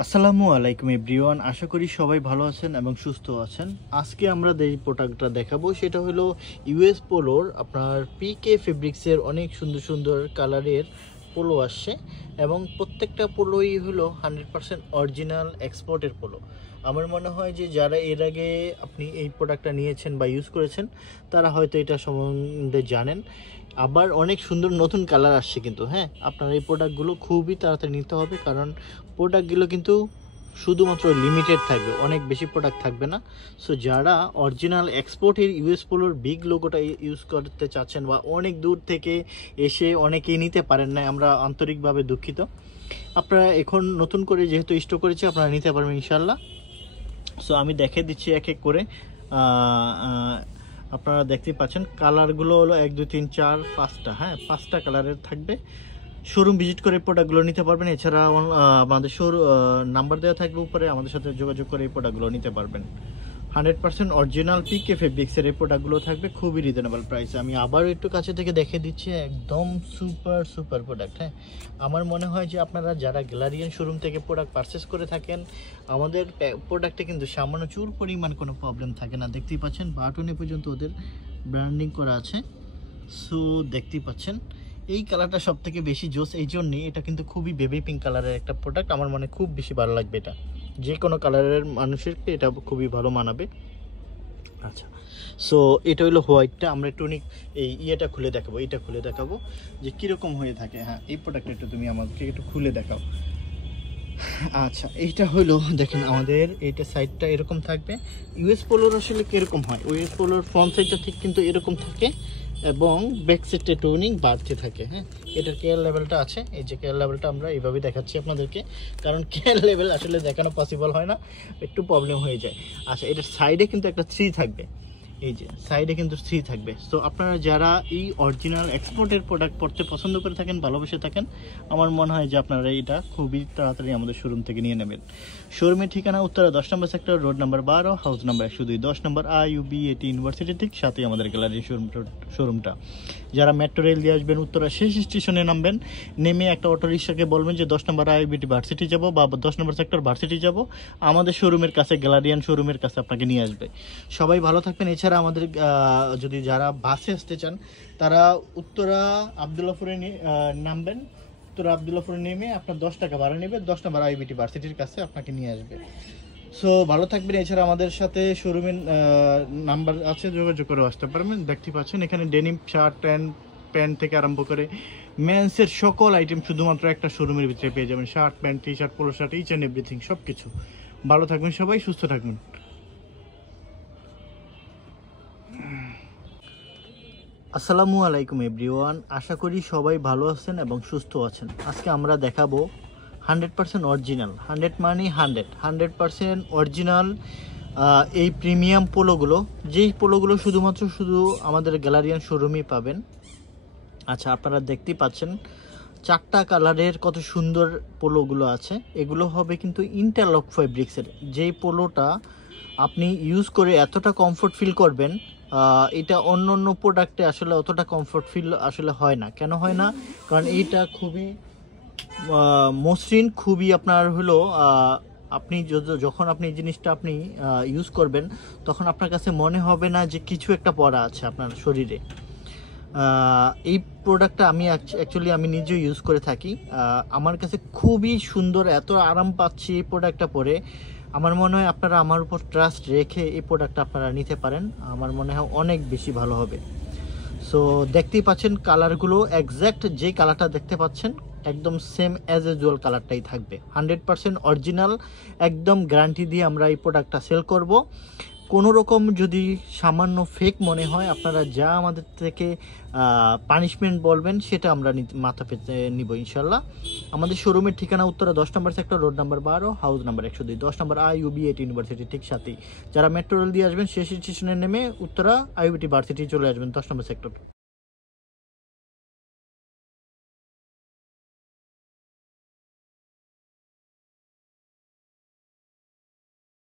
আসসালামু আলাইকুম এভরিওয়ান, আশা করি সবাই ভালো আছেন এবং সুস্থ আছেন। আজকে আমরা যে প্রোডাক্টটা দেখাবো সেটা হলো ইউএস পোলোর আপনার পিকে ফেব্রিক্সের অনেক সুন্দর সুন্দর কালারের পোলো আসছে এবং প্রত্যেকটা পোলোই হলো 100% অরিজিনাল এক্সপোর্টের পোলো। আমার মনে হয় যে যারা এর আগে আপনি এই প্রোডাক্টটা নিয়েছেন বা ইউজ করেছেন তারা হয়তো এটা সম্বন্ধে জানেন। আবার অনেক সুন্দর নতুন কালার আসছে কিন্তু হ্যাঁ, আপনার এই প্রোডাক্টগুলো খুবই তাড়াতাড়ি নিতে হবে, কারণ প্রোডাক্টগুলো কিন্তু শুধুমাত্র লিমিটেড থাকবে, অনেক বেশি প্রোডাক্ট থাকবে না। সো যারা অরিজিনাল এক্সপোর্টের ইউএস পোলোর বিগ লোগোটা ইউজ করতে চাচ্ছেন বা অনেক দূর থেকে এসে অনেকেই নিতে পারেন না, আমরা আন্তরিকভাবে দুঃখিত। আপনারা এখন নতুন করে যেহেতু স্টক করেছি আপনারা নিতে পারবেন ইনশাল্লাহ। সো আমি দেখে দিচ্ছি এক এক করে। আপনারা দেখতেই পাচ্ছেন কালারগুলো হলো 1 2 3 4 5টা, হ্যাঁ 5টা কালারের থাকবে। শোরুম ভিজিট করে প্রোডাক্টগুলো নিতে পারবেন। এছাড়া আমাদের নাম্বার দেওয়া থাকবে উপরে, আমাদের সাথে যোগাযোগ করে এই প্রোডাক্টগুলো নিতে পারবেন। 100% অরিজিনাল পিকে ফেব্রিক্সের এই প্রোডাক্টগুলো থাকবে খুবই রিজনেবল প্রাইসে। আমি আবারও একটু কাছে থেকে দেখে দিচ্ছি, একদম সুপার প্রোডাক্ট। হ্যাঁ, আমার মনে হয় যে আপনারা যারা গ্যালারিয়ান শোরুম থেকে প্রোডাক্ট পারচেস করে থাকেন, আমাদের প্রোডাক্টে কিন্তু সামান্য চুল পরিমাণ কোনো প্রবলেম থাকে না। দেখতেই পাচ্ছেন বাটনে পর্যন্ত ওদের ব্র্যান্ডিং করা আছে। সো দেখতেই পাচ্ছেন এই কালারটা সব থেকে বেশি জোস, এই জন্যই এটা কিন্তু খুবই বেবি পিঙ্ক কালারের একটা প্রোডাক্ট। আমার মনে খুব বেশি ভালো লাগবে, এটা যে কোনো কালারের মানুষেরকে এটা খুবই ভালো মানাবে। আচ্ছা, সো এটা হলো হোয়াইটটা। আমরা একটু এই ইয়েটা খুলে দেখাবো, এটা খুলে দেখাবো যে কীরকম হয়ে থাকে। হ্যাঁ, এই প্রোডাক্টটা একটু তুমি আমাকে একটু খুলে দেখাও। আচ্ছা, এইটা হলো দেখেন আমাদের এইটা সাইডটা এরকম থাকবে। ইউএস পোলোর আসলে কীরকম হয়, ইউএস পোলোর ফ্রন্ট সাইডটা ঠিক কিন্তু এরকম থাকে এবং ব্যাক সাইডে টোনিং বাড়তে থাকে। হ্যাঁ, এটার কেয়ার লেভেলটা আছে, এই যে কেয়ার লেভেলটা আমরা এইভাবে দেখাচ্ছি আপনাদেরকে, কারণ কেয়ার লেভেল আসলে দেখানো পসিবল হয় না, একটু প্রবলেম হয়ে যায়। আচ্ছা, এটার সাইডে কিন্তু একটা 3 থাকবে, এই যে সাইডে কিন্তু 3 থাকবে। সো আপনারা যারা এই অরিজিনাল এক্সপোর্টের প্রোডাক্ট পড়তে পছন্দ করে থাকেন, ভালোবেসে থাকেন, আমার মনে হয় যে আপনারা এটা খুবই তাড়াতাড়ি আমাদের শোরুম থেকে নিয়ে নেবেন। শোরুমের ঠিকানা উত্তরা 10 নম্বর sector, road number 12, house number 102, 10 নম্বর IUB-AT ইউনিভার্সিটি ঠিক সাথেই আমাদের গ্যালারি শোরুমটা। যারা মেট্রো রেল দিয়ে আসবেন উত্তরা শেষ স্টেশনে নামবেন, নেমে একটা অটো রিক্সাকে বলবেন যে 10 নম্বর IUB-AT ভার্সিটি যাবো বা 10 নম্বর সেক্টর ভার্সিটি যাব, আমাদের শোরুমের কাছে গ্যালারিয়ান শোরুমের কাছে আপনাকে নিয়ে আসবে। সবাই ভালো থাকবেন। এছাড়া আমাদের যদি যারা বাসে আসতে চান তারা উত্তরা আবদুল্লাপুরে নামবেন, উত্তরা আবদুল্লাপুরে নেমে আপনার 10 টাকা ভাড়া নেবে, 10 নম্বর IUB-AT ভার্সিটির কাছে আপনাকে নিয়ে আসবে। সো ভালো থাকবেন। এছাড়া আমাদের সাথে শোরুমের নাম্বার আছে, যোগাযোগ করে আসতে পারবেন। দেখতে পাচ্ছেন এখানে ডেনিম শার্ট প্যান্ট থেকে আরম্ভ করে মেন্সের সকল আইটেম শুধুমাত্র একটা শোরুমের ভিতরে পেয়ে যাবেন। Shirt pant T shirt polo shirt each and everything সব কিছু। ভালো থাকবেন সবাই, সুস্থ থাকবেন। আসসালামু আলাইকুম এভরিওয়ান, আশা করি সবাই ভালো আছেন এবং সুস্থ আছেন। আজকে আমরা দেখাবো 100% অরিজিনাল, 100 মানে 100% অরিজিনাল এই প্রিমিয়াম পোলোগুলো, যেই পোলোগুলো শুধুমাত্র আমাদের গ্যালারিয়ান শোরুমেই পাবেন। আচ্ছা, আপনারা দেখতেই পাচ্ছেন 4টা কালারের কত সুন্দর পোলোগুলো আছে। এগুলো হবে কিন্তু ইন্টারলক ফেব্রিক্সের, যেই পোলোটা আপনি ইউজ করে এতটা কমফোর্ট ফিল করবেন, এটা অন্য প্রোডাক্টে আসলে অতটা কমফোর্ট ফিল আসলে হয় না। কেন হয় না? কারণ এইটা খুবই মসৃণ, খুবই আপনার হলো আপনি যখন আপনি এই জিনিসটা আপনি ইউজ করবেন তখন আপনার কাছে মনে হবে না যে কিছু একটা পরা আছে আপনার শরীরে। এই প্রোডাক্টটা আমি অ্যাকচুয়ালি আমি নিজেও ইউজ করে থাকি, আমার কাছে খুবই সুন্দর, এত আরাম পাচ্ছি এই প্রোডাক্টটা পরে। আমার মনে হয় আপনারা আমার উপর ট্রাস্ট রেখে এই প্রোডাক্টটা আপনারা নিতে পারেন, আমার মনে হয় অনেক বেশি ভালো হবে। সো দেখতেই পাচ্ছেন কালারগুলো এক্স্যাক্ট যে কালারটা দেখতে পাচ্ছেন একদম সেম অ্যাজ ইউজুয়াল কালারটাই থাকবে। 100% অরিজিনাল, একদম গ্যারান্টি দিয়ে আমরা এই প্রোডাক্টটা সেল করব। কোনো রকম যদি সামান্য ফেক মনে হয় আপনারা যা আমাদের থেকে পানিশমেন্ট বলবেন সেটা আমরা মাথা পেতে নিব ইনশাল্লাহ। আমাদের শোরুমের ঠিকানা উত্তরা 10 নম্বর sector, road number 12, house number 102, 10 নম্বর IUB-AT ইউনিভার্সিটি ঠিক সাথেই। যারা মেট্রো রেল দিয়ে আসবেন শেষ স্টেশনে নেমে উত্তরা IUB-AT ভার্সিটি চলে আসবেন, 10 নম্বর সেক্টর।